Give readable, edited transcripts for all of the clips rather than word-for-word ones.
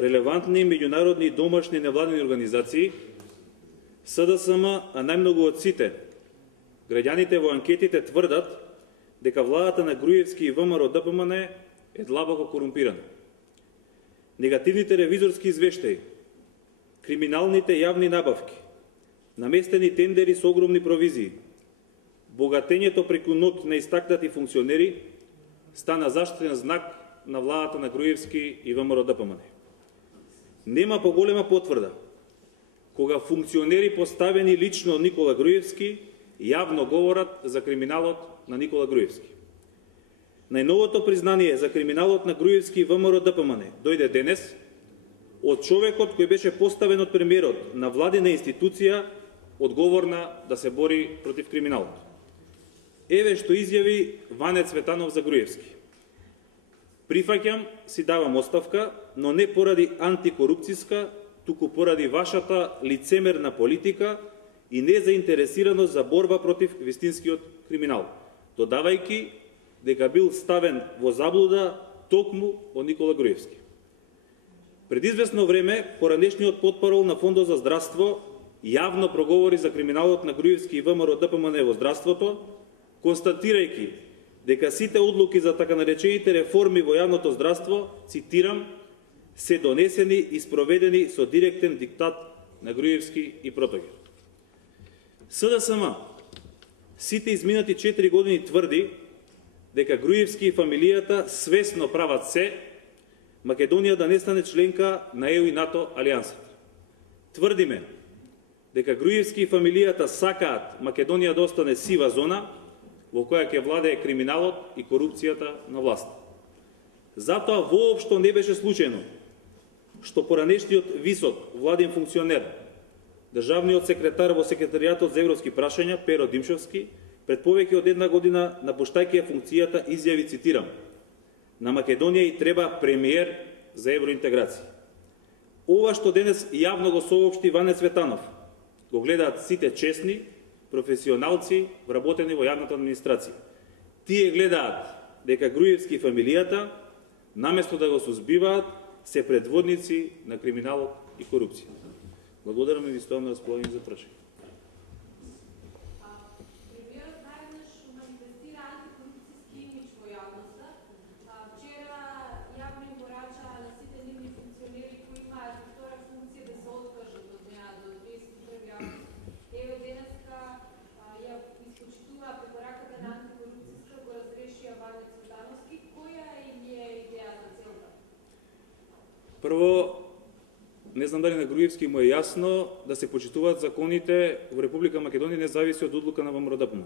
релевантни меѓународни и домашни невладини организации, СДСМ, а најмногу од сите, граѓаните во анкетите тврдат дека владата на Груевски и ВМРО ДПМН е длабоко корумпирана. Негативните ревизорски извештаи, криминалните јавни набавки, наместени тендери со огромни провизии, богатењето преку ноќ на истакнати функционери стана заштитен знак на владата на Груевски и ВМРО ДПМН. Нема поголема потврда кога функционери поставени лично од Никола Груевски јавно говорат за криминалот на Никола Груевски. Најновото признание за криминалот на Груевски и ВМРО ДПМН дојде денес од човекот кој беше поставен од премиерот на владина институција одговорна да се бори против криминалот. Еве што изјави Ване Цветанов за Груевски. Прифаќам, си давам оставка, но не поради антикорупцијска, туку поради вашата лицемерна политика и незаинтересираност за борба против вистинскиот криминал, додавајќи дека бил ставен во заблуда токму од Никола Груевски. Пред известно време, поранешниот потпарол на Фондот за здравство јавно проговори за криминалот на Груевски и ВМРО ДПМН во здравството, констатирајќи дека сите одлуки за така наречените реформи во јавното здравство, цитирам, се донесени и спроведени со директен диктат на Груевски и протоѓа. СДСМ сите изминати 4 години тврди дека Груевски и фамилијата свесно прават се Македонија да не стане членка на ЕУ и НАТО алијансата. Тврдиме дека Груевски и фамилијата сакаат Македонија да остане сива зона во која ќе владее криминалот и корупцијата на власт. Затоа воопшто не беше случајно што поранешниот висок владин функционер, државниот секретар во секретаријатот за европски прашања Перо Димшовски, пред повеќе од една година напуштајќи функцијата изјави, цитирам: на Македонија и треба премиер за евроинтеграција. Ова што денес јавно го соопшти Ване Цветанов го гледаат сите честни професионалци вработени во јавната администрација. Тие гледаат дека Груевски и фамилијата, наместо да го сузбиваат, се предводници на криминалот и корупција. Благодарам и ви стојам на располагање за прашање. Прво, не знам дали на Груевски му е јасно да се почитуваат законите во Република Македонија не зависи од одлука на ВМРО ДПМН.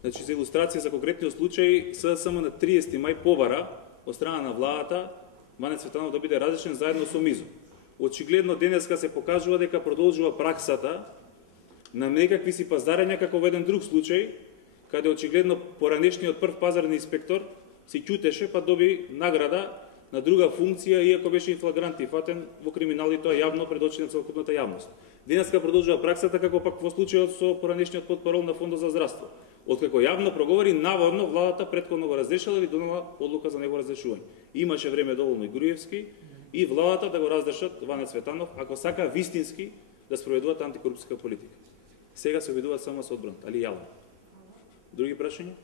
Значи, за илустрација за конкретниот случај, СДСМ на 30 мај побара од страна на владата Ване Цветанов да биде разрешен заедно со МИЗО. Очигледно денеска се покажува дека продолжува праксата на некакви си пазарења како во еден друг случај, каде очигледно поранешниот прв пазарен инспектор си ќутеше па доби награда на друга функција, иако беше инфлагрант и фатен во криминал и тоа јавно пред очи на целокупната јавност. Денеска продолжува праксата како пак во случајот со поранешниот потпарол на Фондот за здравство. Откако јавно проговори, наводно владата претходно го разрешила или донела одлука за негово разрешување. Имаше време доволно и Груевски и владата да го разрешат Ване Цветанов, ако сака вистински да спроведуваат антикорупцијска политика. Сега се обидуваат само со одбраната, али јавно. Други прашања?